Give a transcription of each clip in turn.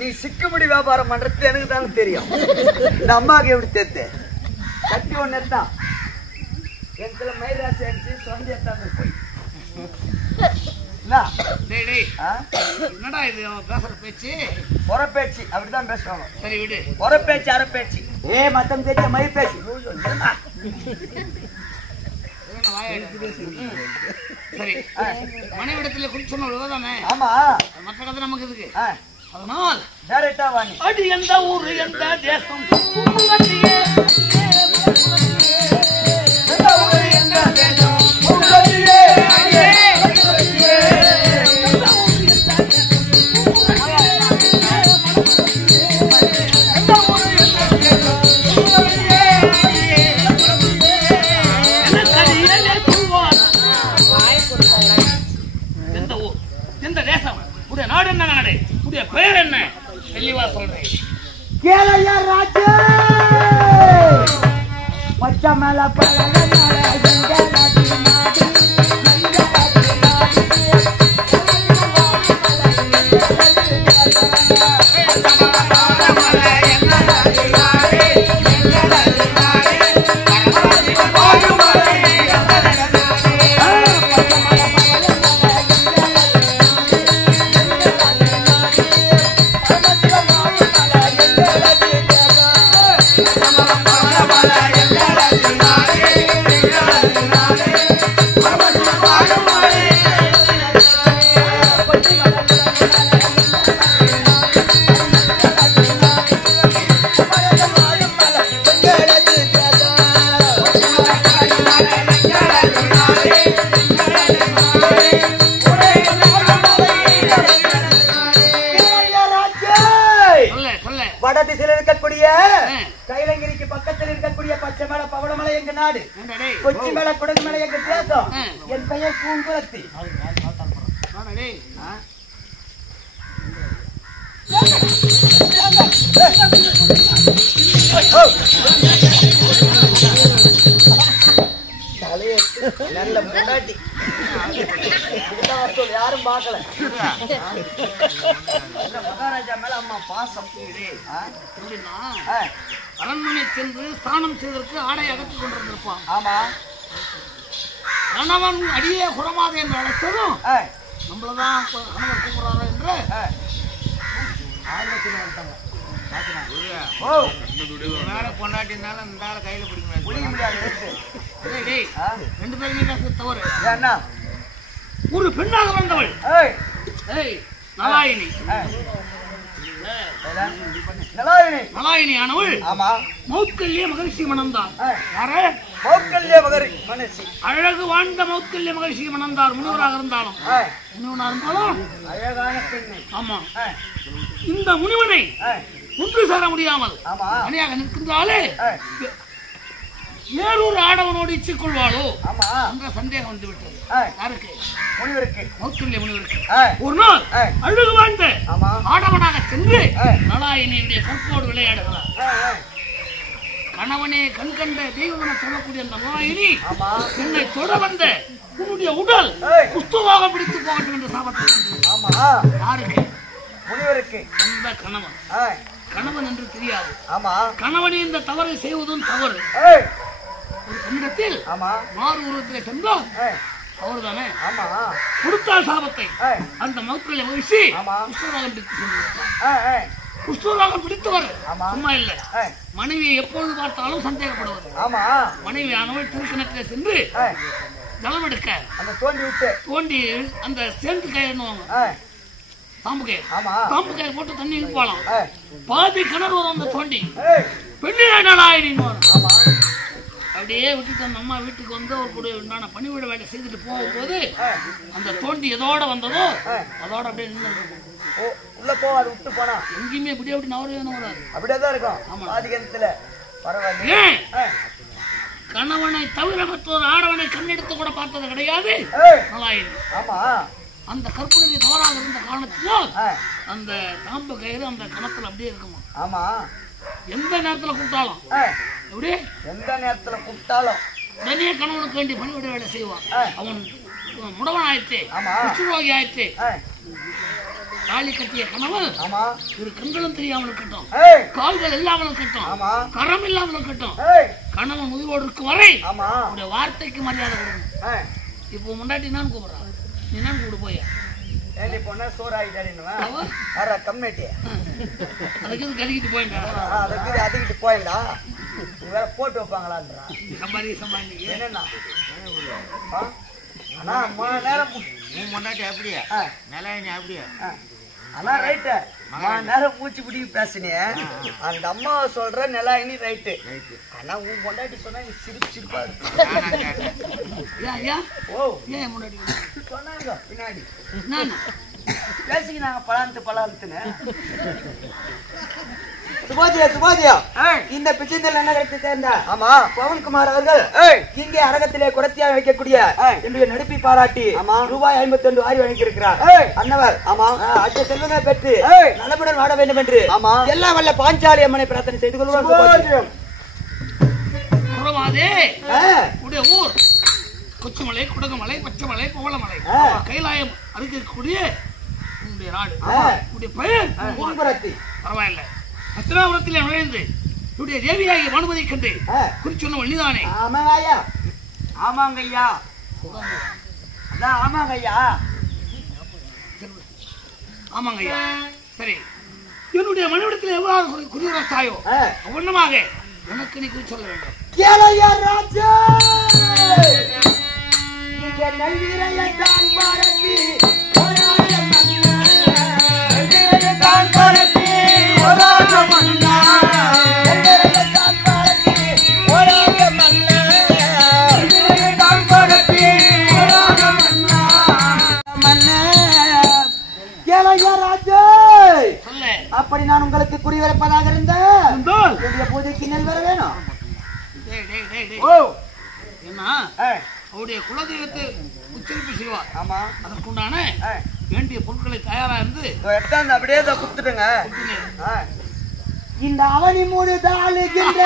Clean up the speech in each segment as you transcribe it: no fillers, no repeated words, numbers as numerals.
நீ சிக்குமுடி வியாபாரம் பண்றது எனக்கு தானே தெரியும். இந்த அம்மாவுக்கு எப்படி தெரியுது? கட்டி ஒண்ணு தான் என் மயிராசி அடிச்சு சொந்த போய் என்னடா இது பேசுற பேச்சு? பொற பேச்சு அப்படிதான் பேசுவாங்க. சரி விடு. பொற பேச்சு அரை பேச்சு மத்தம் தெரிஞ்ச மயிர் பேச்சு. சரி மனைவிடத்துல குடிச்சோம் விவதானே. ஆமா மற்ற கதை நமக்கு இருக்கு. அதனால் டைரக்டா வாங்க. அடி எந்த ஊரு எந்த தேசம் நாடு என்ன நாடு புதிய பெயர் என்ன தெளிவா சொல்றேன். கேளையா ராஜா பச்சை மேல வடதிசையில் இருக்கக்கூடிய கைலங்கிரிக்கு பக்கத்தில் இருக்கக்கூடிய பச்சை மேல பவளமலை எங்க நாடு, கொச்சி மேல குடகு மேல எங்க தேசம். என் பெயர் பூங்குளத்தி. நல்ல முன்னாடி யாரும் பார்க்கல. மகாராஜா மேல அம்மா பாசம். அரண்மனை சென்று ஸ்நானம் செய்வதற்கு ஆடை அகற்றிக் கொண்டிருந்திருப்பான். ஆமா கணவன் அடியே குறமாத என்று அழைத்ததும் நம்மளதான் கணவர் கூப்பிடுறாரோ என்று பொண்டாட்டினாலும் இந்த ஆளை கையில பிடிக்க முடியாது. ரெண்டு பேருமே தவறு. ஒரு பெண்ணாக வந்தவள் நலாயினி. நலாயினி ஆனவள் மௌத்கல்ய மகரிஷி மணந்தார். யாரு? மௌத்கல்ய மகரிஷி. அழகு வாழ்ந்த மௌத்கல்ய மகரிஷி மணந்தார். முனிவராக இருந்தாலும் அழகான பெண்ணை. ஆமா இந்த முனிவனை ஒன்று சேர முடியாமல் தனியாக நிற்கின்றாலே ஏறூர் ஆடவனோடு இச்சிக் கொள்வாளோ என்ற சந்தேகம் வந்து விட்டது. யாருக்கு? முனிவருக்கு. மௌத்கல்ய முனிவருக்கு. ஒரு நாள் அழகு வாழ்ந்த ஆடவனாக சென்று நலாயினியுடைய கற்போடு விளையாடுகிறார். கணவனே கண் கண்ட தெய்வம் சொல்லக்கூடிய அந்த நலாயினி என்னை தொட வந்த உன்னுடைய உடல் புஸ்தமாக பிடித்து போகட்டும் என்று சாபத்தை. யாருக்கு? முனிவருக்கு. அந்த கணவன். கணவன் என்று தெரியாது. ஆமா கணவனே இந்த தவறை செய்வதும் தவறு. ஒரு பெண்ணிடத்தில் மாறு உருவத்திலே சென்றால் அவர்தானே கொடுத்தால் சாபத்தை. அந்த மௌத்கல்ய மகிழ்ச்சி புஷ்பராகம் பிடித்து சென்றார். புஷ்பராகம் பிடித்தவர் சும்மா இல்லை, மனைவியை எப்பொழுது பார்த்தாலும் சந்தேகப்படுவது. மனைவி ஆனவள் திருக்கணத்திலே சென்று ஜலம் எடுக்க தோண்டி அந்த சேர்ந்து கயிறுவாங்க. தாம்பு கயிறு போட்டு தண்ணி இழுப்பாலாம். பாதி கிணறு வரும் அந்த தோண்டி. பெண்ணிலே நலாயினின்னு வரும். அப்படியே விட்டுட்டு அந்த அம்மா வீட்டுக்கு வந்து ஒரு கூட உண்டான பணிவிட வேலை செய்துட்டு போகும்போது அந்த தோண்டி எதோட வந்ததோ அதோட அப்படியே நின்று உள்ள போவாது விட்டு போனா எங்கேயுமே இப்படி அப்படி நவரவே வராது. அப்படியேதான் இருக்கும். ஆமா ஆதிக்கத்துல பரவாயில்ல. கணவனை தவிர மற்றொரு ஆடவனை கண்ணெடுத்து கூட பார்த்தது கிடையாது. ஆமா அந்த கற்பனை தவறாக இருந்த காரணத்தினால் அந்த தாம்பு கயிறு அந்த கணத்துல அப்படியே இருக்குமா. ஆமா எந்த நேரத்துல கூப்பிட்டாலும் எப்படி எந்த நேரத்துல கூப்பிட்டாலும் உடனே கணவனுக்கு வேண்டி பணிவிட வேலை செய்வான். அவன் முடவன் ஆயிடுச்சு, குஷ்டரோகி ஆயிடுச்சு. தாலி கட்டிய கணவன் இரு கண்களும் தெரியாமல் இருக்கட்டும், கால்கள் இல்லாமல் இருக்கட்டும், கரம் இல்லாமல் இருக்கட்டும், கணவன் உயிரோடு இருக்கும் வரை உடைய வார்த்தைக்கு மரியாதை கொடுக்கணும். இப்போ முன்னாடி நான் கூப்பிடுறான், நீ நான் கூப்பிட்டு போய பொண்ணா சோறு ஆகிட்டாரு கம்யூனிட்டி அதுக்கு கழுகிட்டு போயிட்டா அதுக்கிட்டு போயிடா வேற போட்டு வைப்பாங்களா சம்பாதி சம்பாதி என்னன்னா ஆனா 3 நேரம் முன்னாடி அப்படியா நிலைய அப்படியா ஆனா ரைட்டு 3 நேரம் மூச்சு பிடி பேசுனிய அந்த அம்மாவை சொல்ற நிலாயினி ரைட்டு. ஆனா உன் பொண்டாட்டி சொன்னா நீ சிரிச்சிருப்பா சொன்னாங்க பின்னாடி பேசிக்கினாங்க பலாந்துன்னு. சுபாஜியா சுபாஜியா இந்த பிச்சைந்தல் என்ன கிடைத்து சேர்ந்த ஆமா பவன்குமார் அவர்கள் இங்கே அரங்கத்திலே குடத்தியாக வைக்கக்கூடிய என்னுடைய நடிப்பை பாராட்டி ரூபாய் 52 வாரி வழங்கியிருக்கிறார். அன்னவர் ஆமா அச்ச செல்வங்களை பெற்று நலமுடன் வாட வேண்டும் என்று எல்லாம் வல்ல பாஞ்சாலி அம்மனை பிரார்த்தனை செய்து கொள்வார். ஊர் கொச்சுமலை, குடகுமலை, பச்சைமலை, பவளமலை, கைலாயம் அதுக்கு இருக்கக்கூடிய உன்னுடைய நாடு, உன்னுடைய பெயர் பரவாயில்லை. அஸ்தினாபுரத்தில் நுழைந்து என்னுடைய தேவியாகிய பானுமதி கண்டு குறிச்சொன்ன வள்ளிதானே? ஆமாங்கய்யா ஆமாங்கய்யா ஆமாங்கய்யா ஆமாங்கய்யா. சரி, என்னுடைய மனைவிடத்தில் எவ்வளவு குறித்தாயோ ஒவ்வொன்றமாக எனக்கு நீ குறி சொல்ல வேண்டும். அப்படி நான் உங்களுக்கு குறிவைப்பதாக இருந்த பூஜைக்கு நெல் வர வேணும். என்ன அவருடைய குலதெய்வத்தை உச்சரிப்பு செய்வார். ஆமா அதற்குண்டான வேண்டிய பொருட்களை தயாரா இருந்து அப்படியே குடுத்துடுங்க. இந்த அவனி மூடு தாளுகின்ற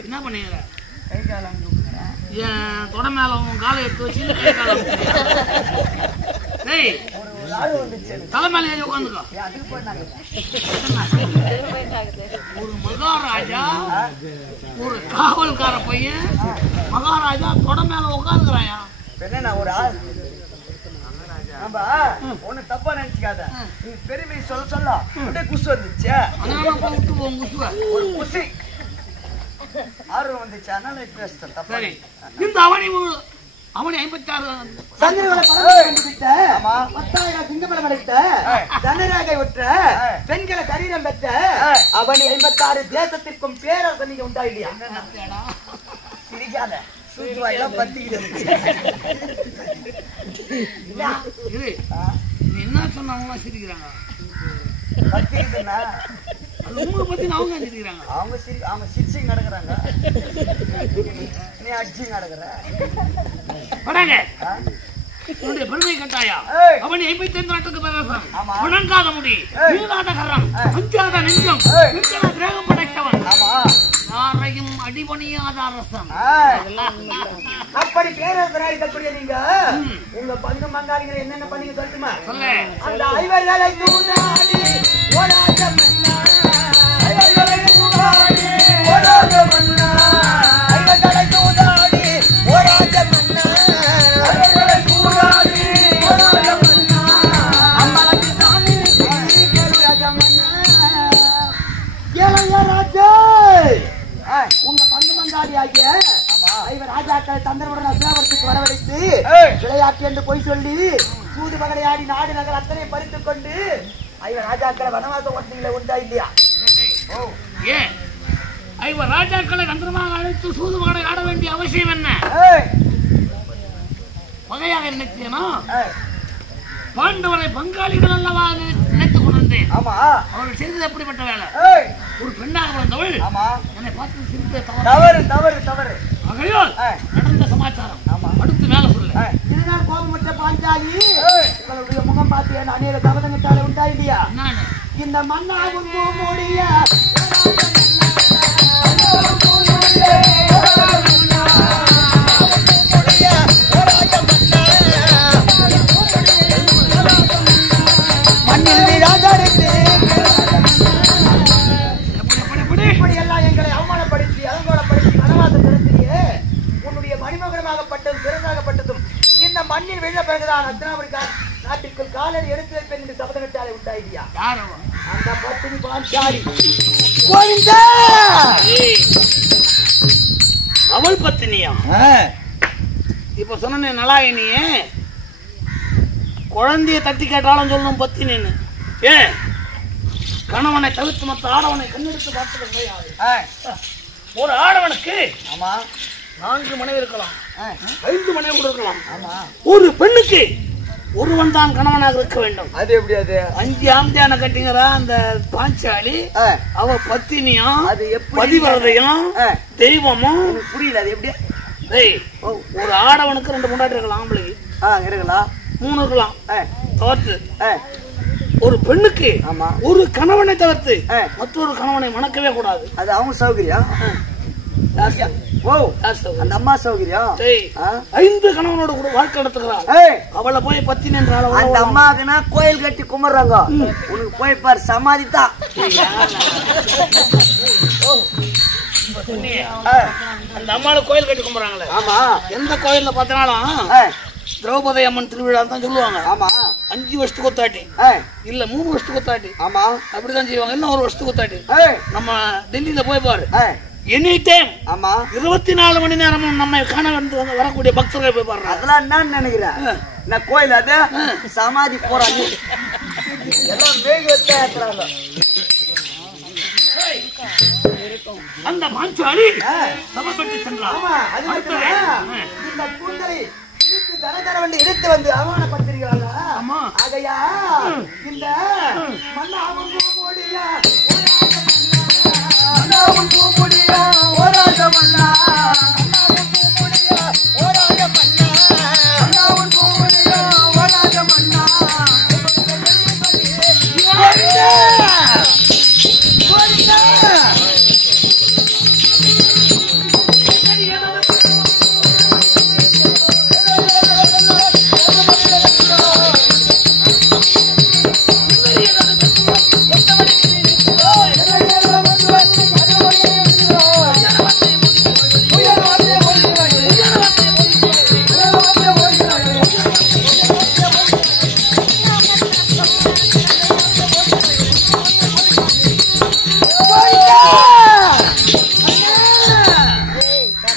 என்ன பண்ணீங்க? என் தொட மேல உன் காலை எடுத்து வச்சு தலை மேல ஏறி உட்காந்துக்கோ. ஒரு மகாராஜா ஒரு காவல்கார பையன் மகாராஜா தொட மேல உட்காந்துக்கிறாயா? ஒரு ஆள் ஒண்ணு தப்பா நினைச்சுக்காத. நீ பெருமை சொல்ல குசு வந்துச்சு, ஒரு குசி ஆர்வம் வந்துச்சு, அதனால பேசுறேன். இந்த அவனி 56 சிங்கமலம் அடைத்த தனராக உற்ற பெண்களை சரீரம் பெற்ற அவனி 56 தேசத்திற்கும் பேரரசன் நீங்க உண்டா இல்லையா? சிரிக்காத என்ன சொன்னாங்க சிரிக்கிறாங்க. அவங்க சிரிச்சு நடக்கிறாங்க, நீ அடிச்சு நடக்கிற. பெருமை கட்டாயா அவன் 55 நாட்டுக்கு பேரரசன், வணங்காத முடி, நீளாத கரம், அஞ்சாத நெஞ்சம், கிரகம் படைத்தவன், யாரையும் அடிபணியாத அரசன். அப்படி பேரரசராக இருக்கக்கூடிய நீங்க உங்க பங்கு மங்காளிகளை என்னென்ன பண்ணீங்க சொல்லுமா? அந்த ஐவர்களை தூண்டாடி ஓடாத மன்னா, ஐவர்களை தூண்டாடி ஓடாத மன்னா, ஐவர்களை தூண்டாடி ஓடாத மன்னா, ஐவர்களை தூண்டாடி ஓடாத மன்னா, அம்மனுக்கு தானே கேளுராஜ மன்னா. விளையாட்டு என்று பொய் சொல்லி சூது மகளையாடி நாடு நகர் அத்தனை பறித்துக் கொண்டு ஐவர் ராஜாக்களை வனவாச ஓட்டிகளை உண்டா இல்லையா? ஏன் ஐவர் ராஜாக்களை தந்திரமாக அழைத்து சூது மகளை ஆட வேண்டிய அவசியம் என்ன? வகையாக நினைச்சேனா பாண்டவரை பங்காளிகள் அல்லவா நினைத்துக் கொண்டிருந்தேன். ஆமா, அவர்கள் செய்தது எப்படிப்பட்ட வேலை? ஒரு பெண்ணாக பிறந்தவள் என்னை பார்த்து சிரித்த தவறு தவறு தவறு. ஆகையால் நடந்த சமாச்சாரம் அடுத்து மேல சொல்லு. இதுதான் கோபமற்ற பாஞ்சாலி உங்களுடைய முகம் பார்த்து என் அநேக சபதங்கத்தால உண்டா இல்லையா? இந்த மண்ணாவும் பூமொழிய இப்படியெல்லாம் எங்களை அவமானப்படுத்தி அலங்கோலப்படுத்தி வனவாசம் நடத்தியே உன்னுடைய மணிமகனமாகப்பட்டதும் சிறந்தாகப்பட்டதும் இந்த மண்ணில் விழுந்த பிறகுதான் அத்தனாபுரி நாட்டிற்குள் காலடி எடுத்து வைப்பேன் என்று சபதமிட்டாலே உண்டாயியா? அந்த பத்தினி பாஞ்சாலி அவள் பத்தினியா? இப்ப சொன்ன நலாயினியே குழந்தைய தட்டி கேட்டாலும் சொல்லணும் பத்தினின்னு. ஏன் கணவனை தவிர்த்து மற்ற ஆடவனை கண்ணெடுத்து பார்த்தது கிடையாது. ஒரு ஆடவனுக்கு 4 மனைவி இருக்கலாம், 5 மனைவி கூட இருக்கலாம். ஒரு பெண்ணுக்கு ஒருவன் தான் கணவனாக இருக்க வேண்டும். அது எப்படி? அது 5 ஆம்தியான கட்டிங்கிறா அந்த பாஞ்சாலி அவ பத்தினியும் பதிவரதையும் தெய்வமும் புரியல. அது எப்படி? ஒரு ஆடவனுக்கு 2 பொண்டாட்டி இருக்கலாம், ஆம்பளைக்கு இருக்கலாம், 3 இருக்கலாம் தவிர்த்து. ஒரு பெண்ணுக்கு ஒரு கணவனை தவிர்த்து மற்றொரு கணவனை மணக்கவே கூடாது. அது அவங்க சௌகரியம். அந்த அம்மா சௌகரியம். 5 கணவனோட கூட வாழ்க்கை நடத்துகிறாள். அவளை போய் பத்தி நின்றாள். அந்த அம்மாக்குன்னா கோயில் கட்டி கும்பிடுறாங்க. உனக்கு போய் பாரு, சமாதி தான். அந்த அம்மாவை கோயில் கட்டி கும்பிடுறாங்களே. ஆமா, எந்த கோயில்ல பார்த்தாலும் திரௌபதி அம்மன் திருவிழா தான் சொல்லுவாங்க. ஆமா, 5 வருஷத்துக்கு ஒத்தாட்டி இல்ல 3 வருஷத்துக்கு ஒத்தாட்டி. ஆமா, அப்படிதான் செய்வாங்க. இன்னும் 1 வருஷத்துக்கு ஒத்தாட்டி. நம்ம டெல்லியில போய் பாரு, எனி டைம் 24 மணி நேரமும் நம்ம காண வந்து வரக்கூடிய பக்தர்கள் போய் பாரு. அதெல்லாம் என்னன்னு நினைக்கிறேன் நான் கோயில் அது சமாதி போறாங்க எல்லாம் வேக. அந்த பாஞ்சாலி சபைப்பட்டு சென்றார். இந்த கூந்தலை எடுத்து வந்து அவமானப்படுத்துறீங்களா? ஆகையா இந்த மண்ணாவும் பூமொழியா ஓராக மண்ணா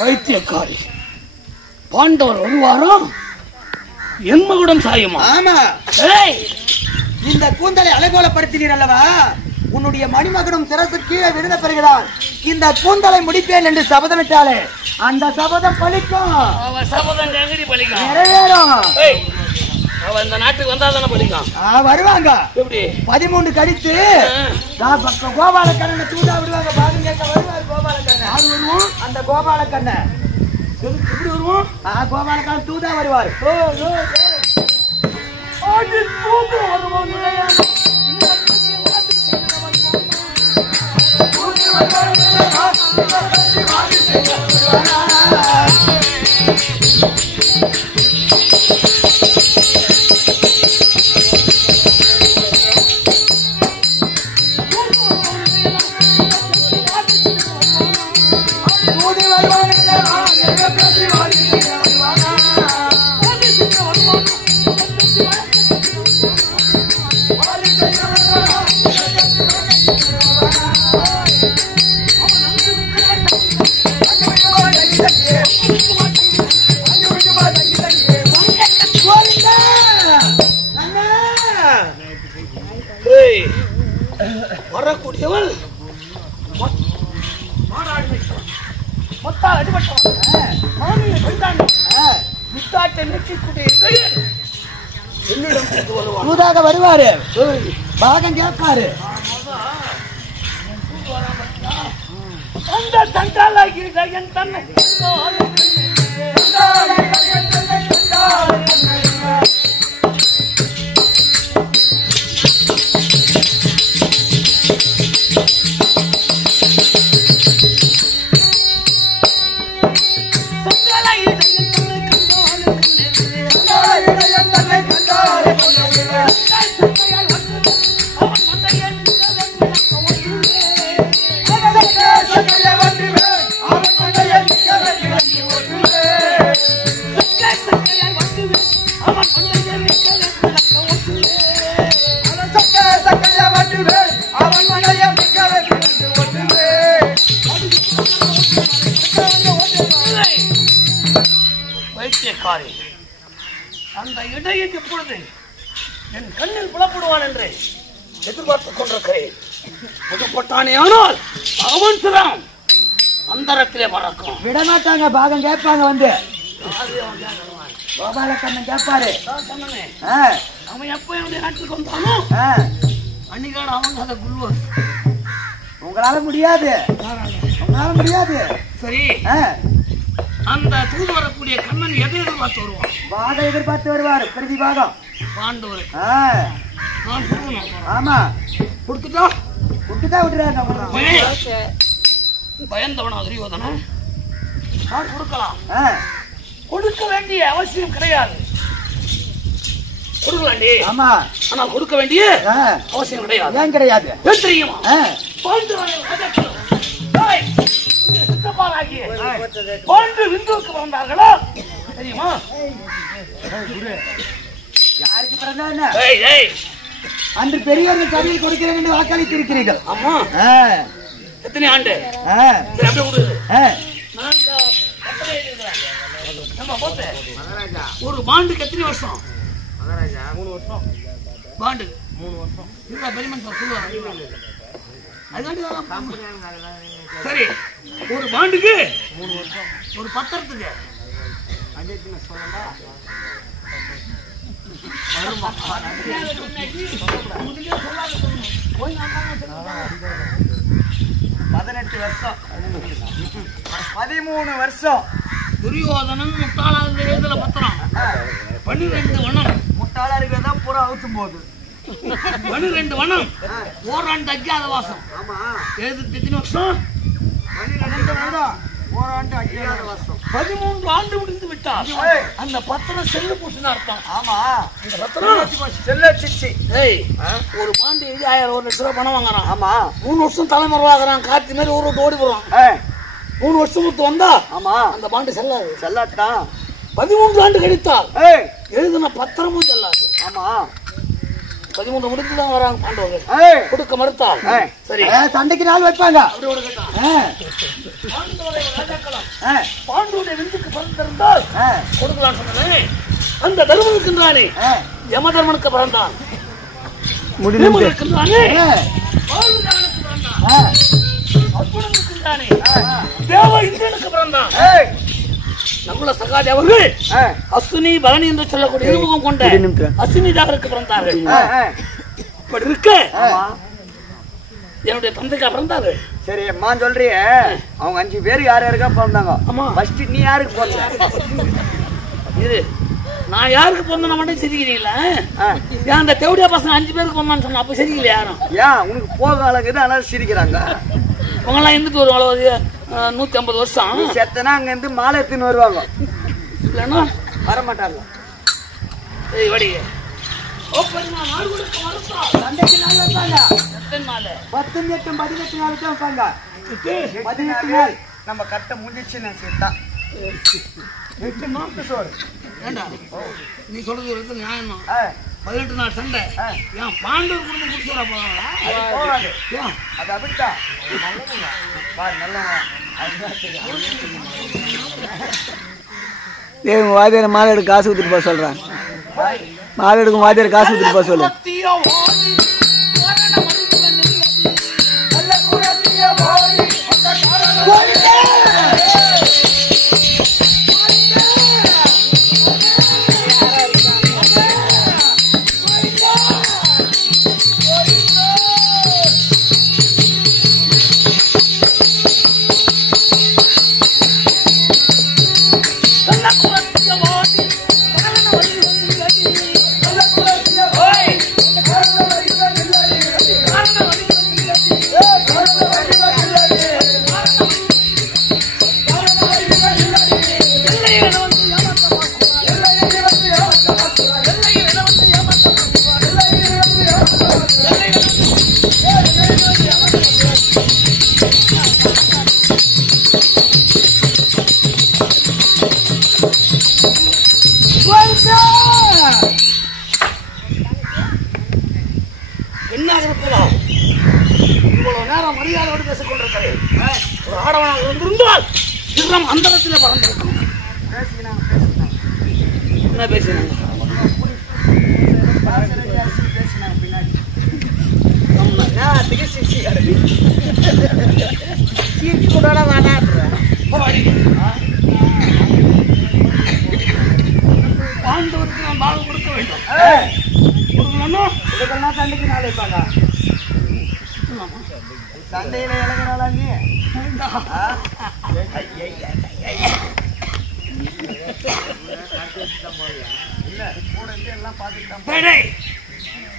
வைத்தியக்காரி பாண்டவர் வருவாராம், என் மகுடம் சாயுமா? ஆமா, இந்த கூந்தலை அலைகோலப்படுத்தினீர் அல்லவா? உன்னுடைய மணிமகனும் சிரசு கீழே விழுந்த பிறகுதான் இந்த கூந்தலை முடிப்பேன் என்று சபதமிட்டாலே அந்த சபதம் பலிக்கும். சபதம் எங்கடி பலிக்கும்? நிறைவேறும். அவ இந்த நாட்டுக்கு வந்தா தானே பலிக்கும். வருவாங்க. எப்படி 13 கடித்து கோபாலக்கண்ணனை தூதா விடுவாங்க. பாருங்க, வருவார் கோபாலக்கண்ணன். யார் வருவோம்? அந்த கோபாலக்கண்ணன். எப்படி வருவோம்? கோபாலக்கண்ணன் தூதா வருவார். வரக்கூடியவள் மொத்தால் அடிபட்டவன் மாமியை பெண்டாண்டி முத்தாட்டை நெற்றிக்கூடிய என்னிடம் புதாக வருவாரு, பாகம் கேட்பாரு. அந்த தண்டாலாகி என் தன்னை அந்த இடையில் எப்பொழுது என் கண்ணில் புலப்படுவான் என்று எதிர்பார்த்துக் கொண்டிருக்கிறேன். புதுப்பட்டானே ஆனால் அவன் சிரம் அந்தரத்திலே மறக்கும். விடமாட்டாங்க, பாகம் கேட்பாங்க வந்து. கோபாலக்கண்ணன் கேட்பாரு. அவன் எப்ப என்னுடைய நாட்டுக்கு வந்தானோ அன்னைக்கான அவங்க அதை குள்வார். உங்களால முடியாது, உங்களால முடியாது. சரி, அந்த தூது வரக்கூடிய கண்ணன் எதை எதிர்பார்த்து வருவான்? பாகம் எதிர்பார்த்து வருவார். பிரதி பாகம் பாண்டவர். ஆமா, கொடுத்துட்டா கொடுத்துட்டா விட்டுறாங்க. பயந்தவனா துரியோதனா? நான் கொடுக்கலாம். கொடுக்க வேண்டிய அவசியம் கிடையாது. கொடுக்கலாண்டி. ஆமா, ஆனா கொடுக்க வேண்டிய அவசியம் கிடையாது. ஏன் கிடையாது தெரியுமா? விந்துக்கு வந்தார்களோ தெரியுமா? யாருக்கு பிறந்தா அன்று பெரியவர்கள் சபையில் கொடுக்கிறேன் என்று வாக்களித்து இருக்கிறீர்கள். ஆமா, எத்தனை ஆண்டு? ஒரு பாண்டுக்கு எத்தனை வருஷம்? 3 வருஷம். பாண்டு 3 வருஷம். பெரியமன் சொல்லுவாங்க. சரி, ஒரு பாண்டுக்கு 3 வருஷம். ஒரு பத்திரத்துக்கு சொல்லா 18 வருஷம், 13 வருஷம். துரியோதனன் முட்டாளாக எழுதல பத்திரம் 12 வனம். முட்டாளா இருக்கிறதான் பூரா அவுத்தும் போகுது. 12 வனம், ஓராண்டு அஜ்ஞாத வாசம். எழுது எத்தனை வருஷம்? 12 வருடம், ஓராண்டு அஜ்ஞாத வாசம். 13 ஆண்டு முடிந்து விட்டார். அந்த பத்திரம் செல்லு பூசின அர்த்தம். ஆமா, இந்த பத்திரம் செல்லச்சிச்சி. ஒரு பாண்டு எழுதி 1000 1 லட்சம் ரூபாய் பணம் வாங்குறான். ஆமா, 3 வருஷம் தலைமறைவாகிறான். காத்து மாதிரி ஒரு ஓடி போடுறான். 3 வருஷம் கொடுத்து வந்தா ஆமா அந்த பாண்டு செல்லாது. செல்லாட்டான். 13 ஆண்டு கழித்தால் எழுதின பத்திரமும் செல்லாது. ஆமா, 13 முடித்துதான் வராங்க பாண்டவர்கள். கொடுக்க மறுத்தால் சரி சண்டைக்கு நாள் வைப்பாங்க. பாண்டவருடைய விந்துக்கு பிறந்திருந்தால் கொடுக்கலாம் சொன்னேன். அந்த தர்மனுக்குன்றானே யம தர்மனுக்கு பிறந்தான். இருக்கின்றானே தேவ இந்திரனுக்கு பிறந்தான். நம்மள சகாதி அவர்கள் அஸ்வினி பரணி என்று சொல்லக்கூடிய இருமுகம் கொண்ட அஸ்வினி தாகருக்கு பிறந்தார்கள். இப்படி இருக்க என்னுடைய தந்தைக்கா பிறந்தாரு. சரி அம்மா சொல்றிய, அவங்க 5 பேர் யார் யாருக்கா பிறந்தாங்க. ஃபர்ஸ்ட் நீ யாருக்கு பிறந்த? இது நான் யாருக்கு பிறந்தா மட்டும் சிரிக்கிறீங்களா? ஏன் அந்த தேவடியா பசங்க 5 பேருக்கு பிறந்தான்னு சொன்னா அப்ப சிரிக்கல யாரும்? ஏன் உனக்கு போக அழகுது அதனால சிரிக்கிறாங்க. உங்கெல்லாம் எந்திட்டு ஒரு அளவு 150 வருஷம் செத்தனா அங்க இருந்து மாலை எடுத்துன்னு வருவாங்க. இல்லன்னா வரமாட்டாங்க. வடி சண்டைக்கு நாள் வைப்பாங்க. 10 நாள் 18 நாள் தான் வைப்பாங்க. 18 நாள் நம்ம கட்ட முடிச்சுன்னு சேர்த்தான் 8 மாசம் சோறு. ஏண்டா நீ சொல்றது ஒரு நியாயமா? 18 நாள் சண்டை. ஏன் பாண்டவர் குடும்பம் குடிச்சா போவாங்களா? அது அப்படித்தான். வாத்தியார் மாலை எடுக்க காசு கொடுத்துட்டு போக சொல்றேன். மாலை எடுக்கும் வாத்தியார் காசு கொடுத்துட்டு போக சொல்லு. ஒரு ஆடவனாக இருந்திருந்தால் சிறம் அந்தரத்திலே பறந்திருக்கணும். என்ன பேசினாங்க? பாண்டவருக்கு நாம் பாகம் கொடுக்க வேண்டும். கொடுக்கணும் சண்டைக்கு நாள் வைப்பாங்க. சண்டையில இறங்குறாளா நீ? இல்ல கூட இருந்து எல்லாம் பாத்துக்கிட்டான்.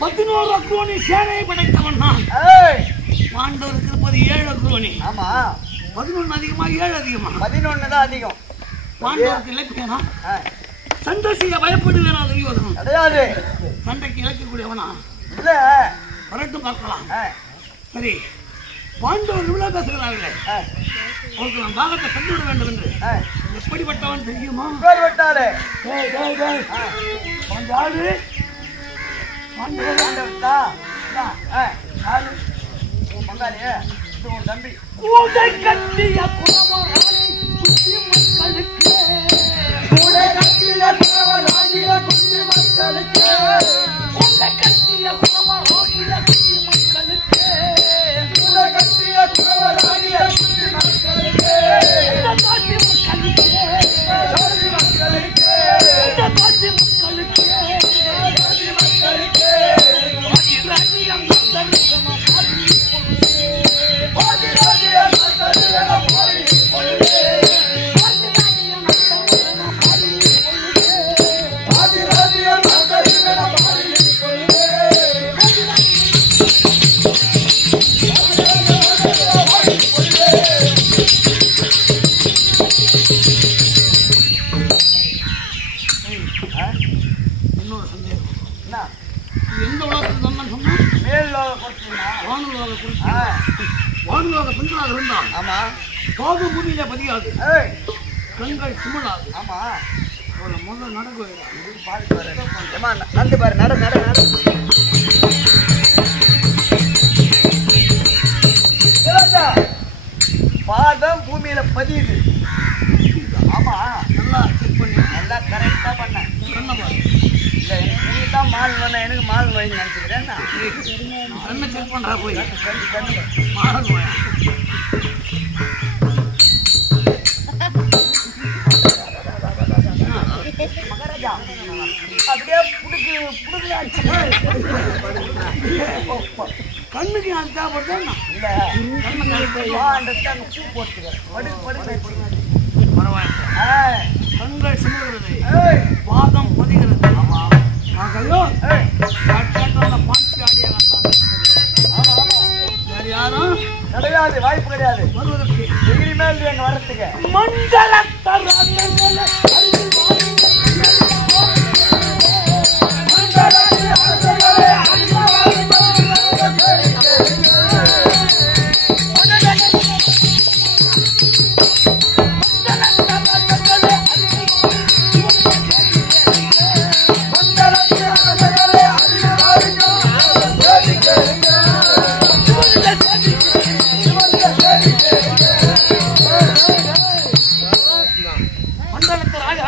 11 அக்ரோனி சேனையை படைத்தவன் நான். பாண்டவருக்கு இருப்பது 7 அக்ரோனி. ஆமா 11 அதிகமா 7 அதிகமா? 11 தான் அதிகம். பாண்டவருக்கு இலக்கியனா சண்டை செய்ய பயப்படுவேனா துரியோதனன்? கிடையாது. சண்டைக்கு இலக்கக்கூடியவனா? இல்ல. வரட்டும் பார்க்கலாம். சரி, பாண்டவர் இவ்வளவு பேசுகிறார்களே, அவருக்கு நான் பாகத்தை கண்டுவிட வேண்டும் என்று எப்படிப்பட்டவன் தெரியுமா? வெட்டாரு தம்பி கட்டிய குலமராணி குட்டி மக்களுக்கு கட்டிய குலமராணி குட்டி மக்களுக்கு கட்டிய குலமராணி குட்டி மக்களுக்கு கட்டிய குலமராணி குட்டி மக்களுக்கு தாசி மக்களுக்கு தாசி மக்களுக்கு தாசி மக்களுக்கு தாசி மக்களுக்கு ராஜ்யம் தந்தருமா இன்னொரு சந்தேகம். எந்த உலகத்துக்கு சொன்னா வானுலோக பெண்களாக இருந்தால் ஆமா பாகு பூமியில பதியாது, கண்கள் சிமலாது. ஆமா முதல் நடக்க நந்து பாரு நட நட நட பாதம் பூமியில பதியுது. ஆமா நல்லா செக் பண்ணி நல்லா கரெக்டா பண்ண. இல்ல நீ தான் மால் வேணா, எனக்கு மால் வாங்கி நினைச்சுக்கிறேன். கண்ணை செக் பண்றா போய் கண்டு கண்டு மாடல் போயா. மகாராஜா அப்படியே புடுக்கு புடுக்கு கண்ணுக்கு நான் தேவைப்படுறேன். இல்ல பூ போட்டுக்க படுக்கு படுக்கு பரவாயில்ல. கண்கள் சிமுகிறது, பாதம் பதிகிறது. ஆமா மகளோ பாண்டி ஆடியாக யாரும் கிடையாது, வாய்ப்பு கிடையாது வருவதற்கு. டிகிரி மேல் எங்க வர்றதுக்கு மண்டல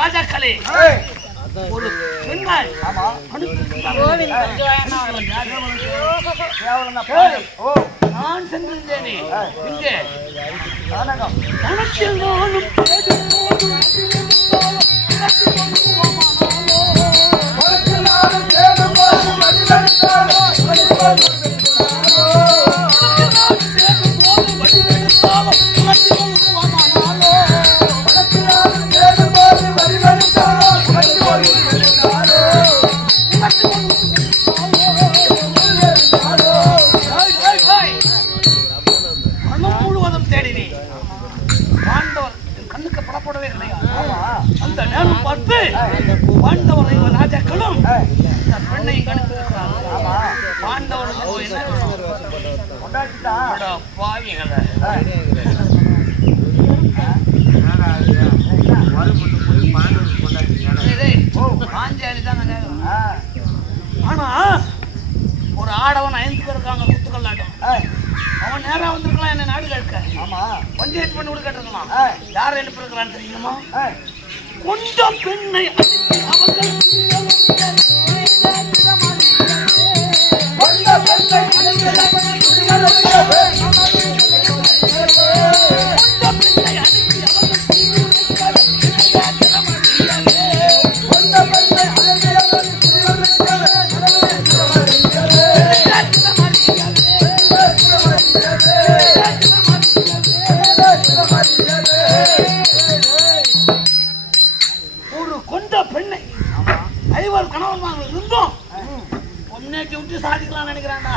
ராஜாக்களே, ஒரு பெண்ணாய் நான் சென்றிருந்தேனே இங்கே கணக்கில் நானும் பாண்டவரை ராஜாக்களும் பெண்ணை பாண்டவர்களுக்கு பாவிகளை ஆனா ஒரு ஆடவன் 5 பேர் இருக்காங்க குத்துக்கல்லாட்டம். அவன் நேரா வந்திருக்கலாம் என்ன நாடு கேட்க. ஆமா பஞ்சாயத்து பண்ணி கூட கேட்டிருக்கலாம். யார் என்ன இருக்கிறான்னு தெரியுமா? கொஞ்சம் பெண்ணை ஒரு கொண்ட பெண்ணை ஐவர் கணவன் இருந்தோம் பொண்ணேற்றி விட்டு சாதிக்கலாம் நினைக்கிறான்டா.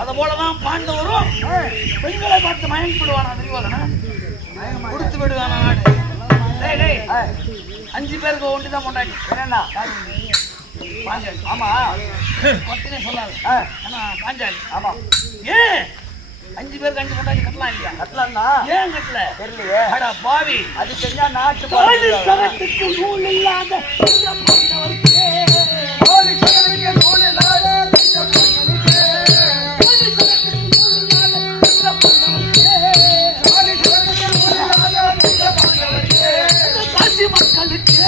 அத போலதான் பாண்டவரும் பெண்களை பார்த்து மயங்கப்படுவானா தெரியுவானா? கொடுத்து விடுவானா நாடு. 5 பேருக்கு ஒன்றுதான் கொண்டாடி என்னன்னா பாஞ்சாலி. ஆமா பத்தினே சொல்லாது. ஆனா பாஞ்சாலி. ஆமா ஏன் 5 பேருக்கு 5 கொண்டாடி கட்டலாம் இல்லையா? கட்டலாம்னா ஏன் கட்டல தெரியலையே. அட பாவி, அது செஞ்சா நாட்டு பாவி சகத்துக்கு நூல் இல்லாத காசி மக்களுக்கு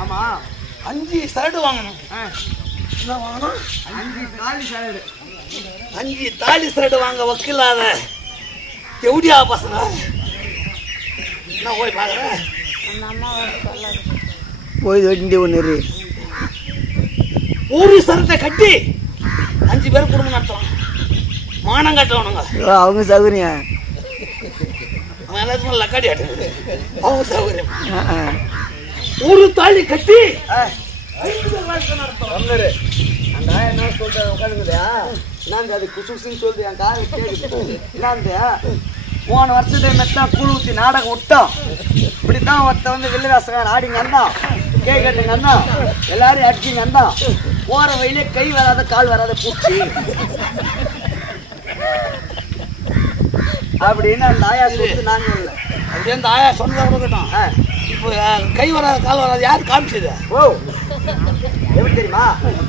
ஆமா 5 சரடு வாங்கணும். என்ன வாங்கணும்? 5 தாலி சரடு. 5 தாலி சரடு வாங்க வக்கில்லாத எப்படியா பசங்க? நான் போய் பாக்குறேன். போய் வெட்டி ஒன்று ஒரு சரத்தை கட்டி 5 பேர் குடும்பம் நடத்துவாங்க. மானம் கட்டவனுங்க அவங்க சௌகரியம். அவன் எல்லாத்துக்கும் லக்காடி ஆட்டு அவங்க சௌகரியம். ஒரு தாலி கட்டி 5 பேர் வாழ்க்கை நடத்துவோம். அந்த என்ன சொல்ற உட்காந்துங்கயா நாங்க அது குசுகுசுன்னு சொல்லுது. என் காலை கேட்குது. இல்லாந்த போன வருஷத்தை மெத்தான் கூழ் ஊற்றி நாடகம் விட்டோம். இப்படித்தான் ஒருத்த வந்து வில்லுவாசகன் ஆடிங்க அண்ணா கேட்கட்டுங்க அண்ணா எல்லாரும் அடிச்சிங்க அண்ணா போற வழியிலே கை வராத கால் வராத பூச்சி அப்படின்னு அந்த ஆயா சொல்லிட்டு நாங்க இல்லை. அப்படியே அந்த ஆயா சொன்னதை கொடுக்கட்டும். இப்போ கை வராத கால் வராது யார் காமிச்சது? ஓ எப்படி தெரியுமா?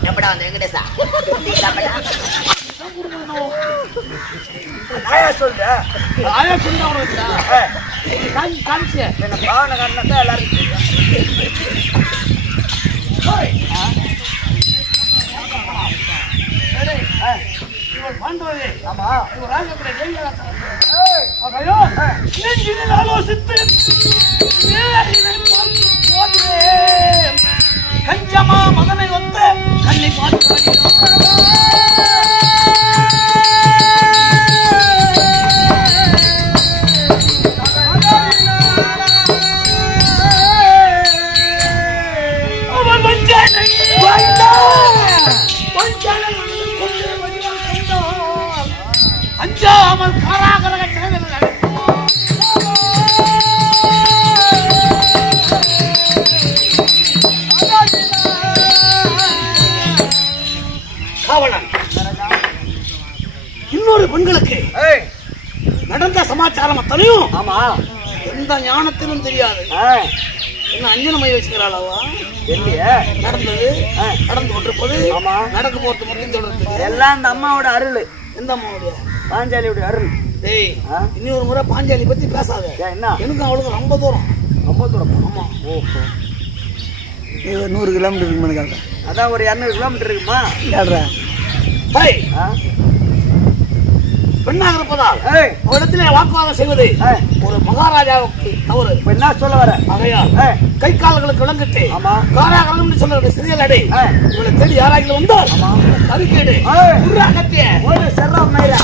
எப்படா அந்த வெங்கடேசா ஆயா சொல்ற ஆயா சொன்னா காமிச்சு என்ன பாவனை காரணத்தான் எல்லாருக்கும் பாண்டவரே. ஆமா கஞ்சமா மகனை ஒத்த கண்ணை பார்த்து அஞ்சாமல் காராகரக காவலன் இன்னொரு பெண்களுக்கு நடந்த சமாச்சாரம் அத்தனையும் ஆமா எந்த ஞானத்திலும் தெரியாது. என்ன அஞ்சனமை வச்சுக்கிறாளவா? இல்லையே நடந்தது நடந்து கொண்டிருப்பது நடக்க போறது மட்டும் சொல்றது எல்லாம் அந்த அம்மாவோட அருள். எந்த அம்மாவுடைய? பாஞ்சாலியோட அருள். டேய் இன்னொரு முறை பாஞ்சாலி பத்தி பேசாத. என்ன எனக்கு அவளுக்கு ரொம்ப தூரம். ரொம்ப தூரம். ஆமா. ஓஹோ 100 கிலோமீட்டர் இருக்குமா? அதான் ஒரு 200 கிலோமீட்டர் இருக்குமா? கேடுறா பெண்ணாக இருப்பதால் இடத்திலே வாக்குவாதம் செய்வது ஒரு மகாராஜாவுக்கு தவறு. இப்ப என்ன சொல்ல வர? ஆகையால் கை கால்களுக்கு விளங்கிட்டு ஆமா காராகரம் சொல்ல சிறியல் அடை இவளை தேடி யாராகிலும் வந்தால் கருக்கேடு கத்திய ஒரு செர்ரா மயிரா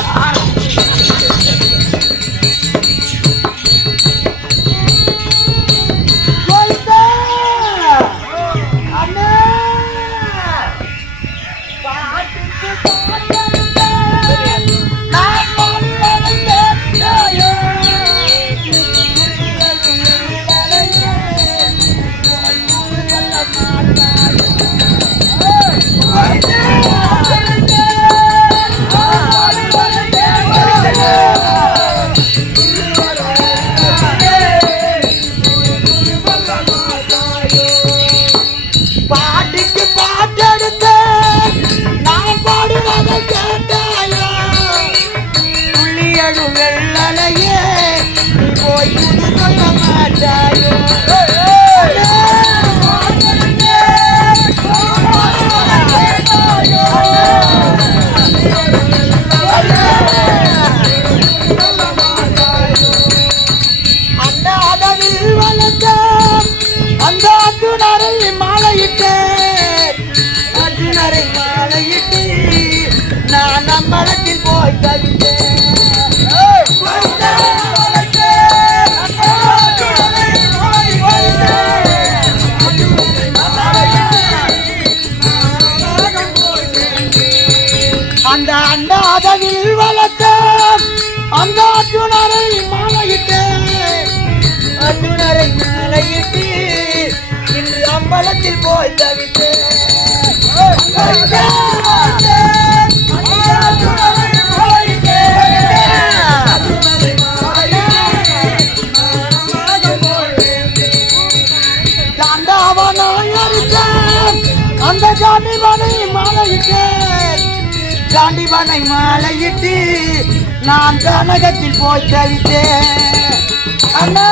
தாண்டாதவில் வளர்த்த அந்த அர்ஜுனரை மாலையிட்டு இன்று அம்பலத்தில் போய் தவித்து அந்த ஜாண்டிபனை மாலையிட்டு நான் கனகத்தில் போய் தவித்தேன் அண்ணா